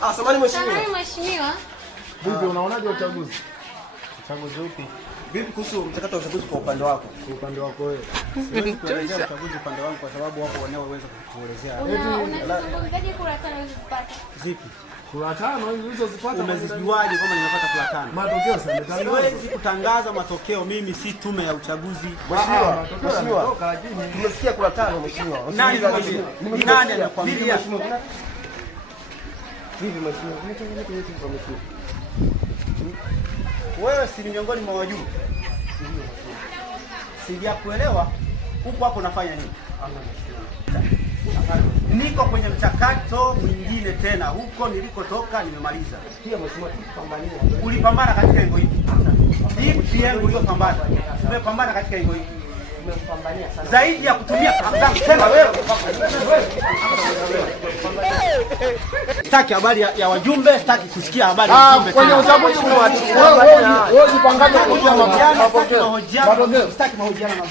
Samahani mheshimiwa. Samahani mheshimiwa. Vipi unaonaje uchaguzi? Uchaguzi upi? Vipi kuhusu mchakato wa uchaguzi kwa upande wako? Kwa upande wako wewe. Siwezi kuelezea uchaguzi upande wangu kwa sababu wapo wanaoweza kukuelezea. Unazungumzaje kura 5 ulizopata? Zipi? Kura 5 ulizozipata umezijuaje kama nimepata kura 5? Matokeo sasa yametangazwa. Siwezi kutangaza matokeo, mimi si tume ya uchaguzi. Mheshimiwa, tumesikia kura 5 mheshimiwa. Nani anakuambia? Vipi mheshimiwa? Wewe si miongoni mwa wajumbe? Sijakuelewa. Huko hapo unafanya nini? Niko kwenye mchakato mwingine tena. Huko nilikotoka nimemaliza. Sikia mheshimiwa, tupambanie. Ulipambana katika engo hili. Hii engo uliyopambana. Umepambana katika engo hili. Umepambania sana. Zaidi ya kutumia kazangu tena wewe. Sitaki habari ya wajumbe, sitaki kusikia habari ya wajumbe. Kwenye uchaguzi wewe jipangaje kwa mahojiano? Sitaki mahojiano.